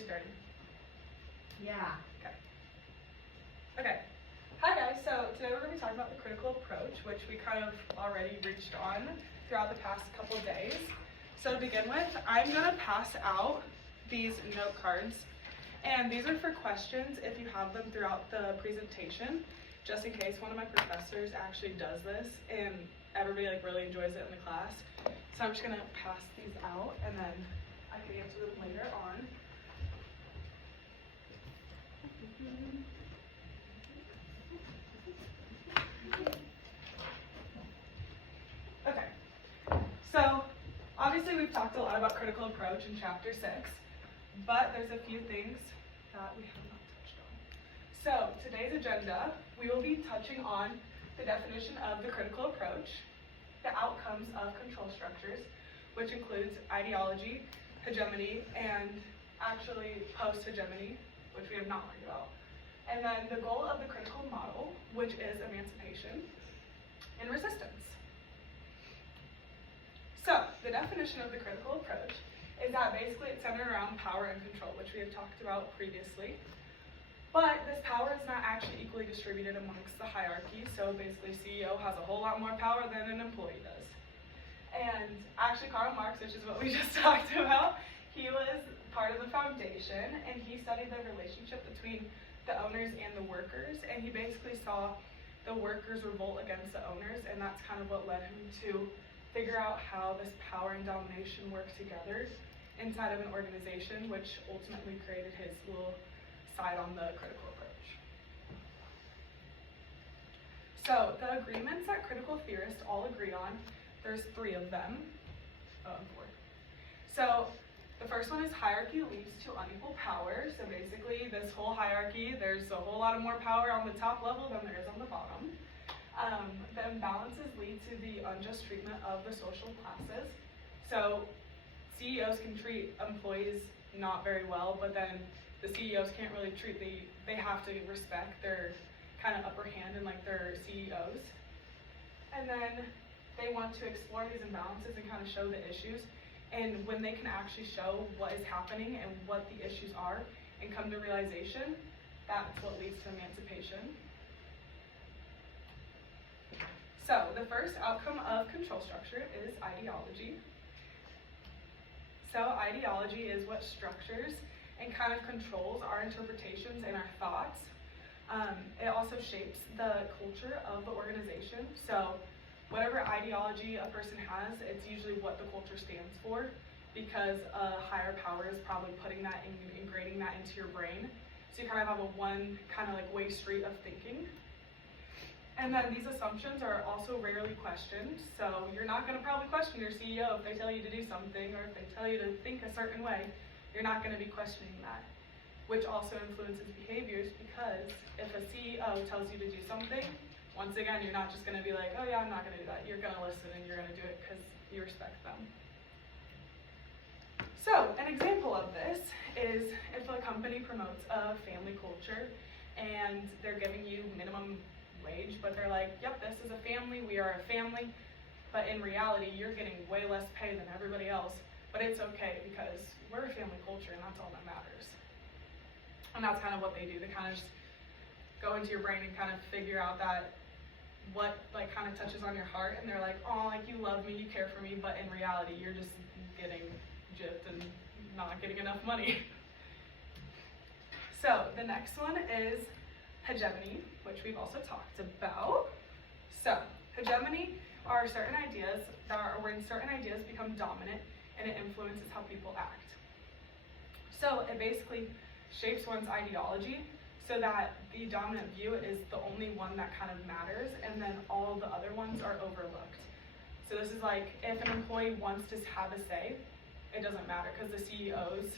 started? Yeah. Okay. Hi guys, so today we're going to be talking about the critical approach, which we kind of already reached on throughout the past couple days. So to begin with, I'm going to pass out these note cards, and these are for questions if you have them throughout the presentation, just in case one of my professors actually does this and everybody really enjoys it in the class. So I'm just going to pass these out and then I can answer them later on. Okay, so obviously we've talked a lot about critical approach in chapter 6, but there's a few things that we have not touched on. So today's agenda, we will be touching on the definition of the critical approach, the outcomes of control structures, which includes ideology, hegemony, and actually post-hegemony, which we have not learned about. And then the goal of the critical model, which is emancipation and resistance. So, the definition of the critical approach is that basically it's centered around power and control, which we have talked about previously. But this power is not actually equally distributed amongst the hierarchy, so basically CEO has a whole lot more power than an employee does. And actually Karl Marx, which is what we just talked about, he was part of the foundation, and he studied the relationship between the owners and the workers, and he basically saw the workers revolt against the owners, and that's kind of what led him to figure out how this power and domination work together inside of an organization, which ultimately created his little side on the critical approach. So the agreements that critical theorists all agree on, there's 3 of them. 4. So the first one is hierarchy leads to unequal power. So basically this whole hierarchy, there's a whole lot of more power on the top level than there is on the bottom. The imbalances lead to the unjust treatment of the social classes. So CEOs can treat employees not very well, but then the CEOs can't really treat they have to respect their kind of upper hand in like their CEOs. And then they want to explore these imbalances and kind of show the issues. And when they can actually show what is happening and what the issues are and come to realization, that's what leads to emancipation. So the first outcome of control structure is ideology. So ideology is what structures and kind of controls our interpretations and our thoughts. It also shapes the culture of the organization. So whatever ideology a person has, it's usually what the culture stands for, because a higher power is probably putting that and ingraining that into your brain. So you kind of have a one kind of like way street of thinking. And then these assumptions are also rarely questioned. So you're not going to probably question your CEO if they tell you to do something, or if they tell you to think a certain way. You're not going to be questioning that, which also influences behaviors, because if a CEO tells you to do something, once again, you're not just going to be like, oh yeah, I'm not going to do that. You're going to listen and you're going to do it because you respect them. So an example of this is if a company promotes a family culture and they're giving you minimum wage, but they're like, yep, this is a family, we are a family, but in reality, you're getting way less pay than everybody else, but it's okay because we're a family culture and that's all that matters. And that's kind of what they do. They kind of just go into your brain and kind of figure out that what like kind of touches on your heart, and they're like, oh, like you love me, you care for me, but in reality, you're just getting gypped and not getting enough money. So the next one is hegemony, which we've also talked about. So hegemony are certain ideas when certain ideas become dominant and it influences how people act. So it basically shapes one's ideology so that the dominant view is the only one that kind of matters, and then all the other ones are overlooked. So this is like if an employee wants to have a say, it doesn't matter because the CEO's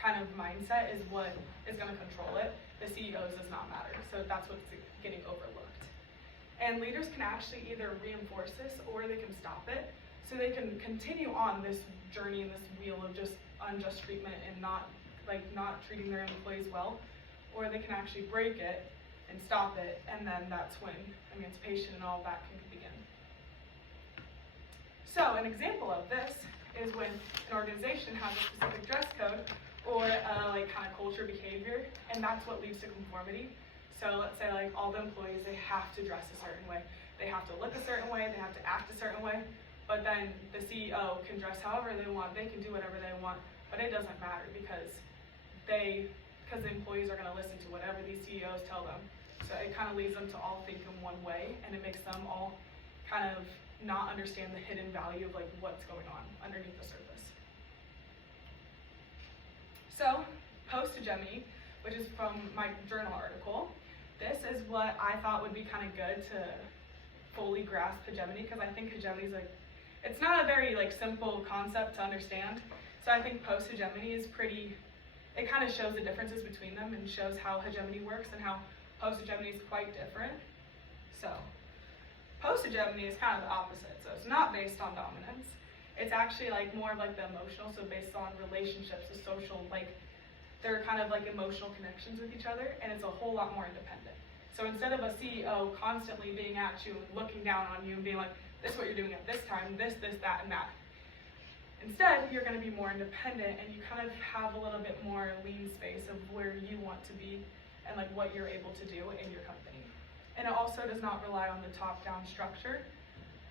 kind of mindset is what is going to control it. The CEO's does not matter, so that's what's getting overlooked. And leaders can actually either reinforce this or they can stop it, so they can continue on this journey and this wheel of just unjust treatment and not treating their employees well, or they can actually break it and stop it, and then that's when emancipation and all that can begin. So an example of this is when an organization has a specific dress code or like kind of culture behavior, and that's what leads to conformity. So let's say like all the employees, they have to dress a certain way, they have to look a certain way, they have to act a certain way, but then the CEO can dress however they want, they can do whatever they want, but it doesn't matter because the employees are going to listen to whatever these CEOs tell them. So it kind of leads them to all think in one way, and it makes them all kind of not understand the hidden value of like what's going on underneath the surface. So post-hegemony, which is from my journal article, this is what I thought would be kind of good to fully grasp hegemony, because I think hegemony is like, it's not a very like simple concept to understand. So I think post-hegemony is pretty, it kind of shows the differences between them and shows how hegemony works and how post-hegemony is quite different. So post-hegemony is kind of the opposite. So it's not based on dominance. It's actually like more of like the emotional, so based on relationships, the social, like they're kind of like emotional connections with each other, and it's a whole lot more independent. So instead of a CEO constantly being at you and looking down on you and being like, this is what you're doing at this time, this, that, and that. Instead, you're going to be more independent, and you kind of have a little bit more lean space of where you want to be and like what you're able to do in your company. And it also does not rely on the top-down structure,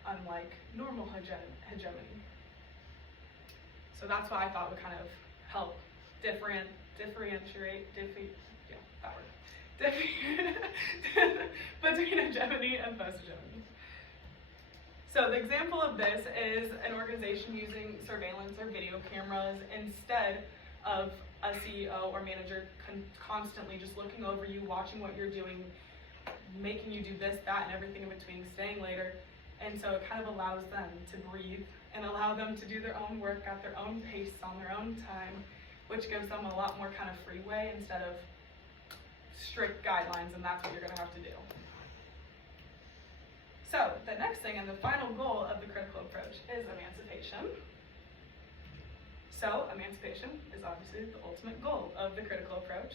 unlike normal hegemony. So that's what I thought would kind of help differentiate between hegemony and post-hegemony. So the example of this is an organization using surveillance or video cameras instead of a CEO or manager constantly just looking over you, watching what you're doing, making you do this, that, and everything in between, staying later. And so it kind of allows them to breathe and allow them to do their own work at their own pace, on their own time, which gives them a lot more kind of freeway instead of strict guidelines, and that's what you're going to have to do. So the next thing and the final goal of the critical approach is emancipation. So emancipation is obviously the ultimate goal of the critical approach.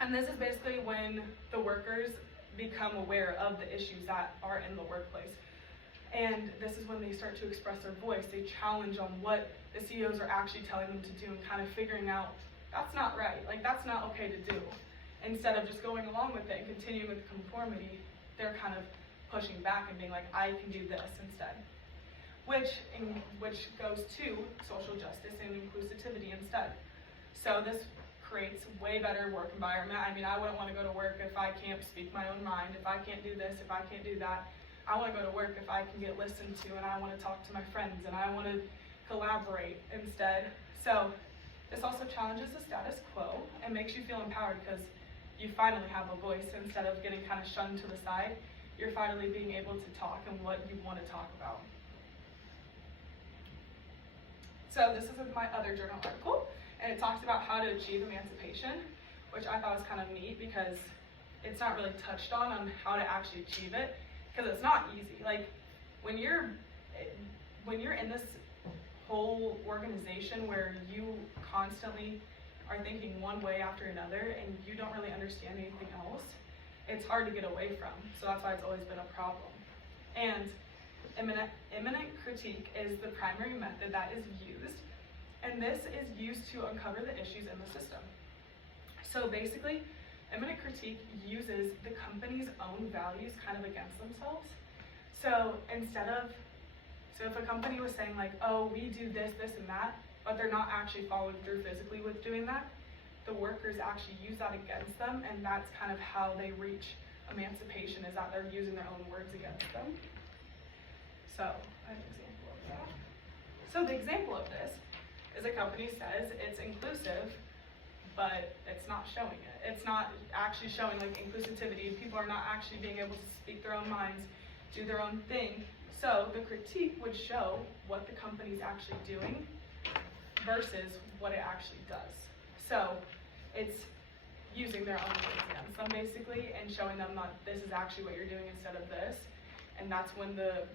And this is basically when the workers become aware of the issues that are in the workplace. And this is when they start to express their voice. They challenge on what the CEOs are actually telling them to do and kind of figuring out, that's not right, like that's not okay to do. Instead of just going along with it and continuing with conformity, they're kind of pushing back and being like, I can do this instead. Which goes to social justice and inclusivity instead. So this creates way better work environment. I mean, I wouldn't want to go to work if I can't speak my own mind, if I can't do this, if I can't do that. I want to go to work if I can get listened to and I want to talk to my friends and I want to collaborate instead. So this also challenges the status quo and makes you feel empowered because you finally have a voice instead of getting kind of shunned to the side. You're finally being able to talk and what you want to talk about. So this is my other journal article, and it talks about how to achieve emancipation, which I thought was kind of neat because it's not really touched on how to actually achieve it, because it's not easy. Like when you're in this whole organization where you constantly are thinking one way after another and you don't really understand anything else, it's hard to get away from. So that's why it's always been a problem. And imminent critique is the primary method that is used, and this is used to uncover the issues in the system. So basically, imminent critique uses the company's own values kind of against themselves. So if a company was saying like, oh, we do this, this, and that, but they're not actually following through physically with doing that, the workers actually use that against them, and that's kind of how they reach emancipation, is that they're using their own words against them. So, an example of that. So the example of this is a company says it's inclusive, but it's not showing it. It's not actually showing like inclusivity. People are not actually being able to speak their own minds, do their own thing. So the critique would show what the company's actually doing versus what it actually does. So it's using their own words against them basically and showing them that this is actually what you're doing instead of this. And that's when the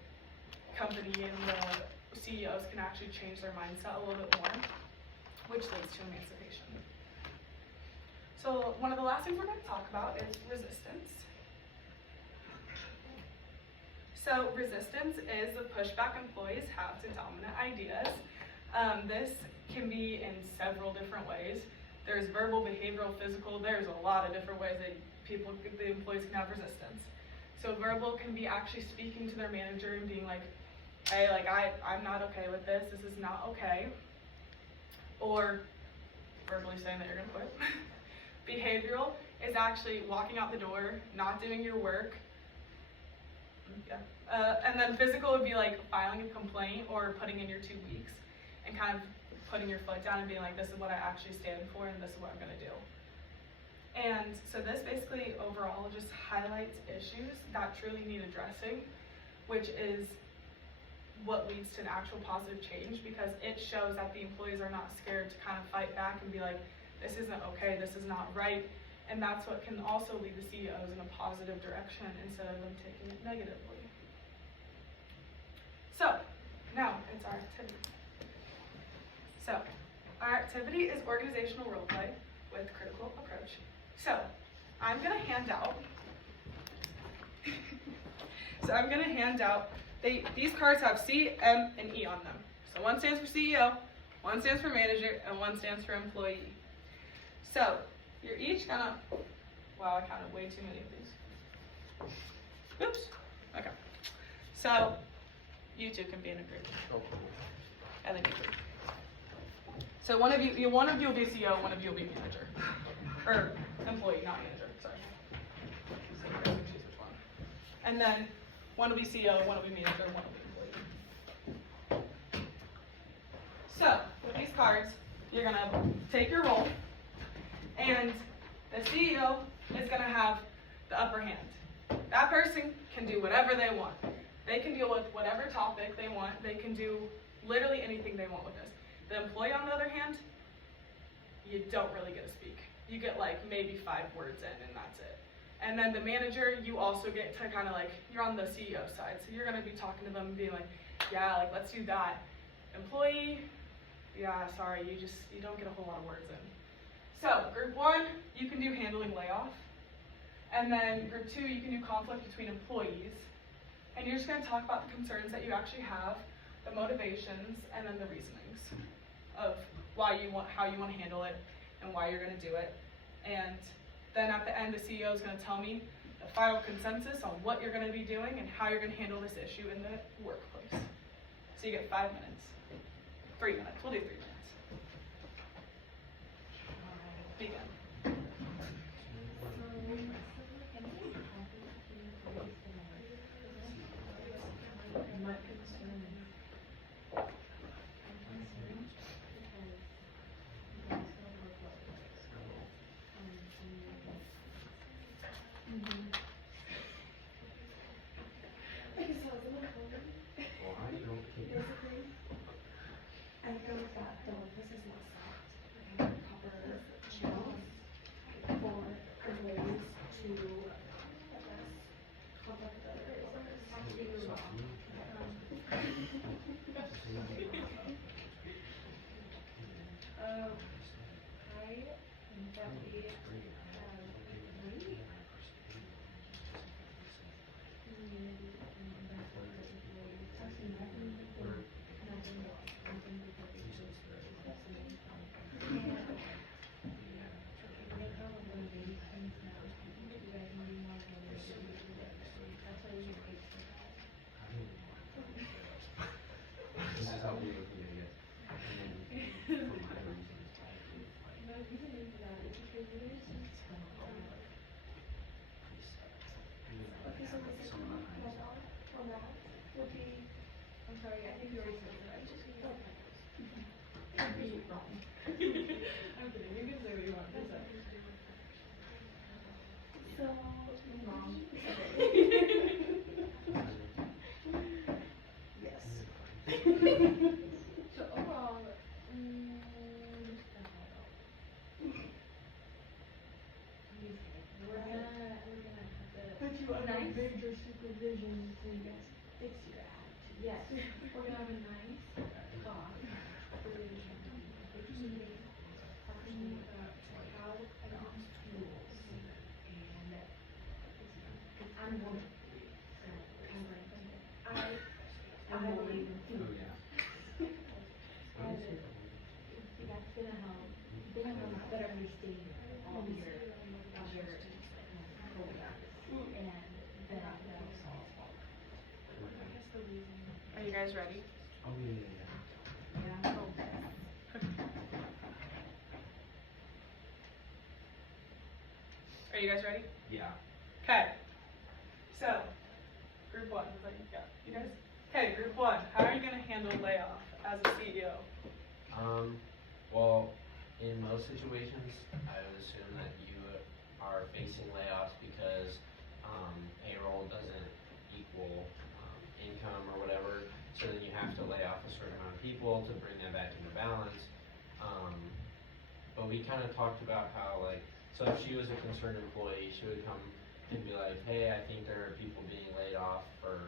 company and the CEOs can actually change their mindset a little bit more, which leads to emancipation. So one of the last things we're going to talk about is resistance. So resistance is the pushback employees have to dominant ideas. This can be in several different ways. There's verbal, behavioral, physical. There's a lot of different ways that the employees can have resistance. So verbal can be actually speaking to their manager and being like, hey, like I'm not okay with this. This is not okay. Or verbally saying that you're gonna quit. Behavioral is actually walking out the door, not doing your work. Yeah. And then physical would be like filing a complaint or putting in your 2 weeks and kind of putting your foot down and being like, this is what I actually stand for and this is what I'm gonna do. And so this basically overall just highlights issues that truly need addressing, which is what leads to an actual positive change, because it shows that the employees are not scared to kind of fight back and be like, this isn't okay, this is not right. And that's what can also lead the CEOs in a positive direction instead of them taking it negatively. So, now it's our activity. So, our activity is organizational role play with critical approach. So, I'm going to hand out, these cards have C, M, and E on them. So one stands for CEO, one stands for manager, and one stands for employee. So, you're each gonna, wow, I counted way too many of these. Oops, okay. So, you two can be in a group. And then you group. So one of you will be CEO, one of you will be manager. Or employee, not manager, sorry. So you guys can choose which one. And then one will be CEO, one will be manager, and one will be employee. So, with these cards, you're gonna take your role, and the CEO is gonna have the upper hand. That person can do whatever they want. They can deal with whatever topic they want. They can do literally anything they want with this. The employee, on the other hand, you don't really get to speak. You get like maybe 5 words in and that's it. And then the manager, you also get to kind of like, you're on the CEO side. So you're gonna be talking to them and being like, yeah, like let's do that. Employee, yeah, sorry, you don't get a whole lot of words in. So group 1, you can do handling layoff. And then group 2, you can do conflict between employees. And you're just gonna talk about the concerns that you actually have, the motivations, and then the reasonings of how you want to handle it and why you're gonna do it. And then at the end, the CEO is gonna tell me the final consensus on what you're gonna be doing and how you're gonna handle this issue in the workplace. So you get 5 minutes. 3 minutes, we'll do 3 minutes. Begin. I feel that the workplace is not set and proper channels for employees to contact the workers. I think that we have great community and investment for employees. Actually, nothing This is how we're looking at it. And then for my reasons. No, you can leave that. It's okay. Okay, so the second one on that would be, I'm sorry, I think you already said it, right? Would be wrong. I'm kidding, you can say what you want to say. So, wrong. Yes. So overall, we're gonna have to. But you under major supervision so you guys fix your attitude. Yes. We're gonna have a nice talk. How I use tools and I'm one of three. So I'm like, I believe in Oh, yeah. and better understanding of your programs, and then that'll solve all. Are you guys ready? Oh, yeah. Are you guys ready? Yeah. Okay. So, group one. Was that you guys? Okay, group one. How are you gonna handle layoff as a CEO? Well, in most situations, I would assume that you are facing layoffs because, payroll doesn't equal, income or whatever. So then you have to lay off a certain amount of people to bring that back into balance. But we kind of talked about how so if she was a concerned employee, she would come and be like, hey, I think there are people being laid off for,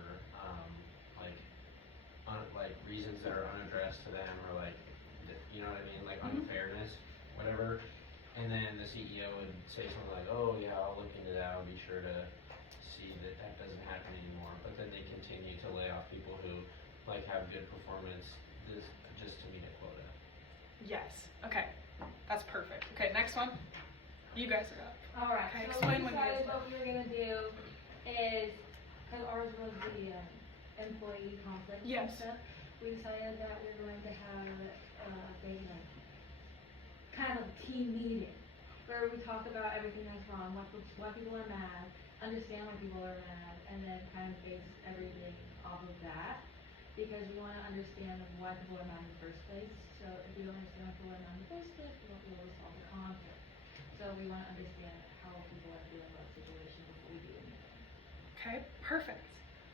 reasons that are unaddressed to them or you know what I mean, unfairness, whatever. And then the CEO would say something like, oh yeah, I'll look into that, I'll be sure to see that that doesn't happen anymore. But then they continue to lay off people who have good performance just to meet a quota. Yes. Okay. That's perfect. Okay, next one. You guys are up. Alright, Okay, so explain we what yours decided what we were gonna do is, cause ours was the, employee conflict and Yes. stuff. We decided that we were going to have kind of a team meeting, where we talk about everything that's wrong, why people are mad, understand why people are mad, and then kind of base everything off of that. Because we wanna understand why people are mad in the first place, so if we don't understand why people are mad in the first place, we won't be able to solve the conflict. So we wanna understand how people are dealing with the situation before we do anything. Okay, perfect.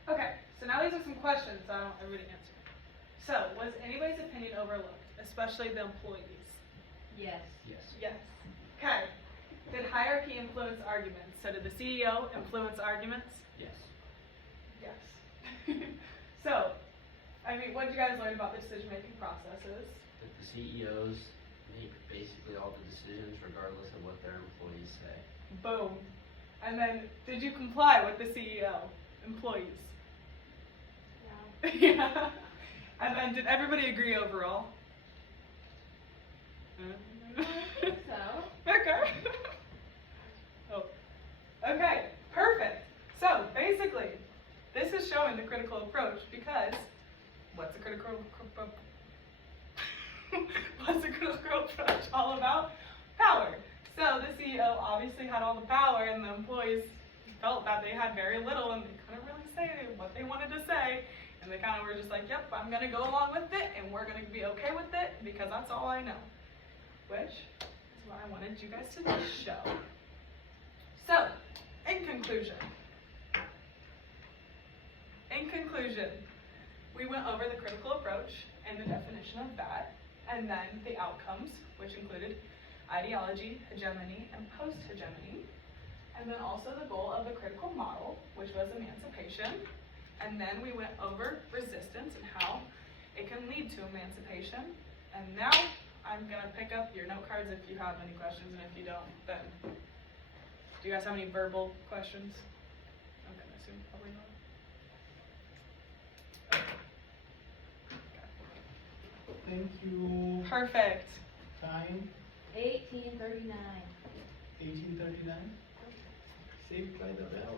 Okay, so now these are some questions I want everybody to answer. So, was anybody's opinion overlooked, especially the employees? Yes. Yes. Yes. Okay. Did hierarchy influence arguments? So did the CEO influence arguments? Yes. Yes. So, what did you guys learn about the decision-making processes? That the CEOs make basically all the decisions regardless of what their employees say. Boom. And then, did you comply with the CEO? Employees. Yeah. Yeah. And then, did everybody agree overall? I think so. Okay. Oh. Okay, perfect. So, basically, this is showing the critical approach because what's the critical what's the critical approach all about? Power. So the CEO obviously had all the power and the employees felt that they had very little and they couldn't really say what they wanted to say. And they kind of were just like, yep, I'm going to go along with it and we're going to be okay with it because that's all I know. Which is what I wanted you guys to show. So, in conclusion, we went over the critical approach and the definition of that, and then the outcomes, which included ideology, hegemony, and post-hegemony, and then also the goal of the critical model, which was emancipation, and then we went over resistance and how it can lead to emancipation, and now I'm going to pick up your note cards if you have any questions, and if you don't, then do you guys have any verbal questions? I'm going to assume probably not. Thank you. Perfect. Time 1839. 1839. Saved by the bell.